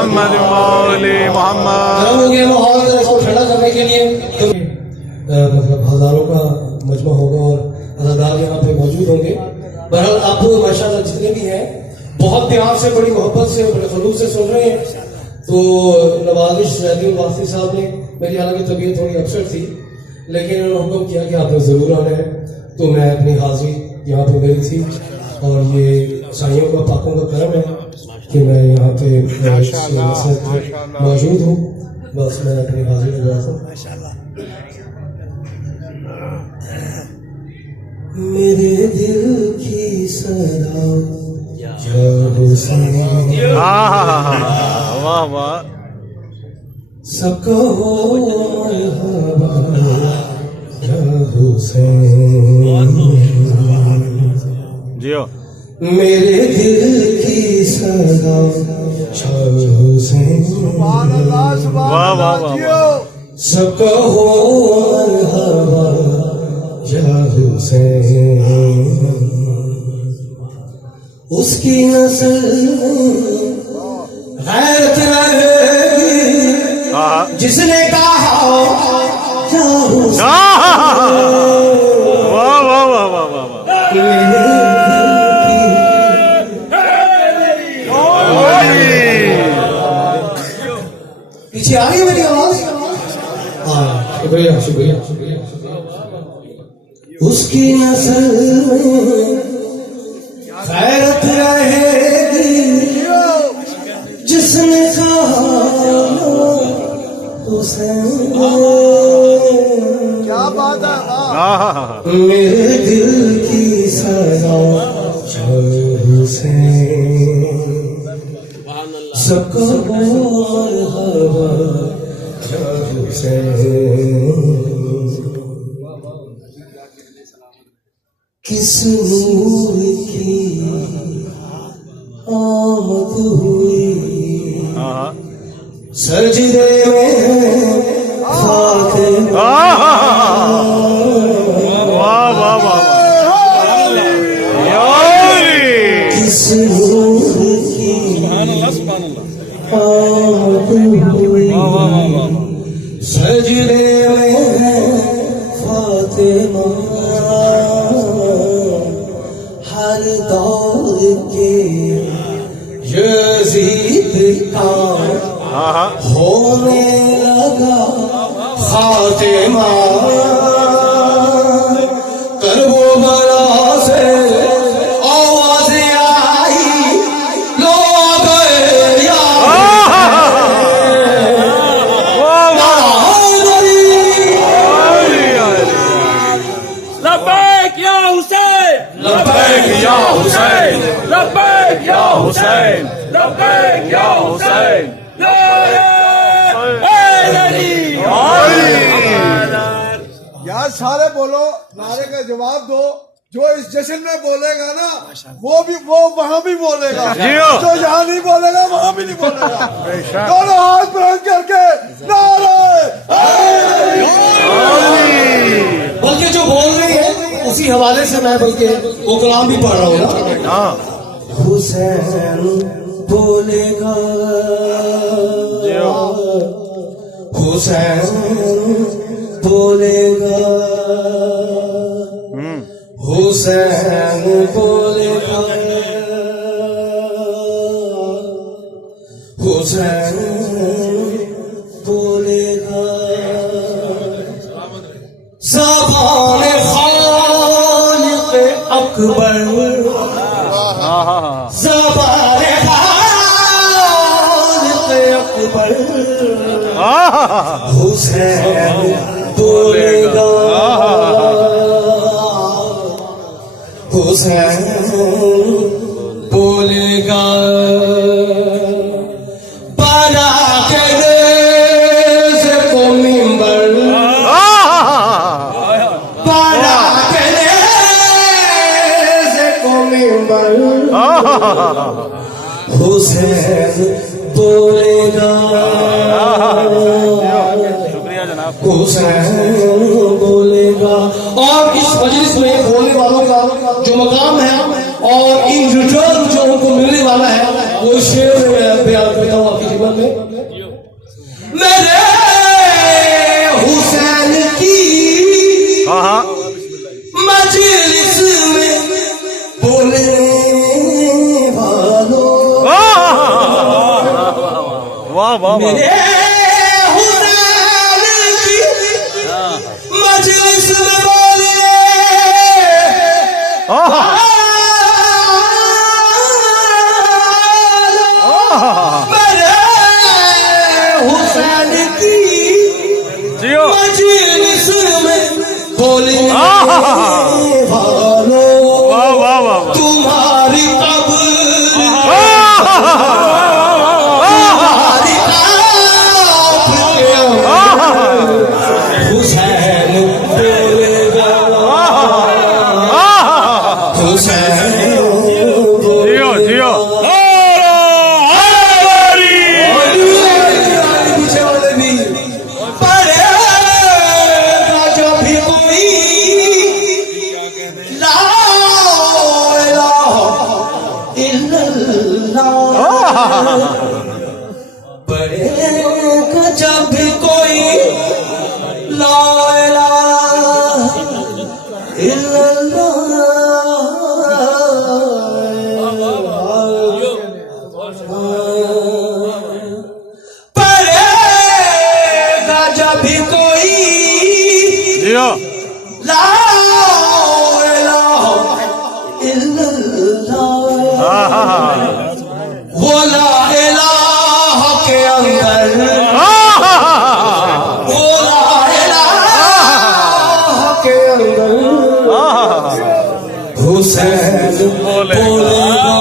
मोहम्मद इसको ठंडा करने के लिए मतलब हजारों का मजमा होगा और अदादार यहाँ पे मौजूद होंगे। बहरहाल आप माशाल्लाह जितने भी हैं बहुत प्यार से, बड़ी मोहब्बत से, बड़े खलूस से सुन रहे हैं। तो नवाजिश रैदी वासी साहब ने, मेरी हालांकि तबीयत थोड़ी अपसेट थी, लेकिन उन्होंने हुक्म किया कि आपने जरूर आना है। तो मैं अपनी हाजिरी यहाँ पे मेरी थी और ये साइयों का, पाकों का करम है कि मैं यहाँ पे मौजूद हूँ। बस मैं अपनी हाजिरी लगा हूँ। मेरे दिल की सदा वाह वाह सबको हो मरहबा या हुसैन। जियो मेरे दिल की सदा हुसैन। वाह वाह वाह सबको हो मरहबा या हुसैन। उसकी नस्ल गैरत रहेगी जिसने कहा या हुसैन। वाह वाह वाह वाह वाह पीछे आ रही है मेरी आवाज? हाँ, शुक्रिया शुक्रिया शुक्रिया। उसकी नस्ल गैरत रहेगी जिसने कहा हुसैन। क्या बात है। मेरे दिल की सदा हुसैन। सबको मरहबा या हुसैन। किस नूर की आमद हुई सजदे में फातिमा। वाह वाह वाह किस नूर की आमद हुई सजदे में फातिमा। हर दौर के यजीद का होने लगा खातिमा। करबला से आवाज आई लोग लब्बैक या हुसैन, लब्बैक या हुसैन, लब्बैक या हुसैन, लब्बैक या हुसैन। यार सारे बोलो, नारे का जवाब दो। जो इस जश्न में बोलेगा ना वो वहाँ भी बोलेगा, जो यहाँ नहीं बोलेगा वहाँ भी नहीं बोलेगा। दोनों हाथ बुलंद करके नारे। बल्कि जो बोल रही है उसी हवाले से मैं बल्कि वो कलाम भी पढ़ रहा हूँ ना। हुसैन बोलेगा, हुसैन बोलेगा, हुसैन बोलेगा, हुसैन बोलेगा। ज़बान खालिक़ अकबर, ज़बान खालिक़ अकबर। हुसैन बोलेगा, हुसैन बोलेगा। बना के देश को मिंबर, बना के देश को मिंबर। हुसैन बोलेगा, हुसैन बोलेगा। और इस मजलिस में बोलने वालों का जो मकाम है और इन रिटर्न जो उनको मिलने वाला है वो शेर में मैं बयान करता हूँ आपकी खिदमत में। मेरे हुसैन की मजलिस में बोलने वालों, वाह वाह मेरे हुसैन की मजलिस में बोलने मेरे हुसैन की जियो मजलिस में बोलने वालों, वाह वाह वाह तुम्हारी कब्र हुसैन बोलेगा, हुसैन जियो जियो पीछे वाले भी पढ़ेगा जो भी कोई ला इलाहा इल्लल्लाह, पढ़ेगा जब भी कोई ला इलाहा इल्लल्लाह, पढ़ेगा जब भी कोई जियो ला इलाहा इल्लल्लाह, वो ला इलाहा के अंदर, वो ला इलाहा के अंदर हुसैन बोलेगा,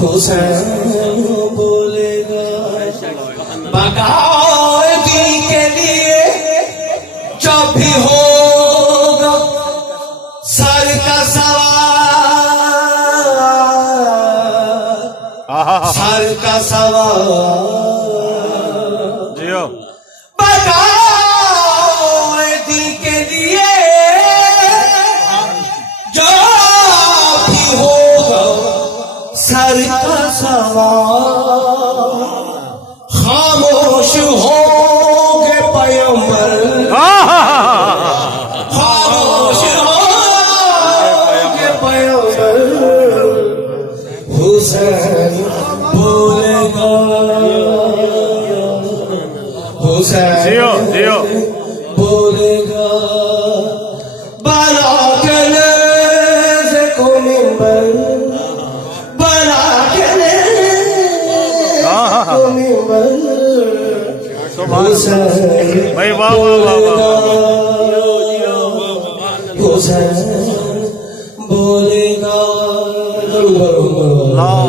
हुसैन बोलेगा। बगावती के लिए जब भी होगा सर का सवाल, सर का सवाल, जियो बगावती के लिए जो भी होगा सर का सवाल, खामोश होंगे पैगंबर, खामोश होंगे पैगंबर, हुसैन बोलेगा, हुसैन जियो जियो बोलेगा। बना के ले को मिंबर, बना के ले को मिंबर, हुसैन भाई वाह वाह वाह वाह हुसैन बोलेगा। वाह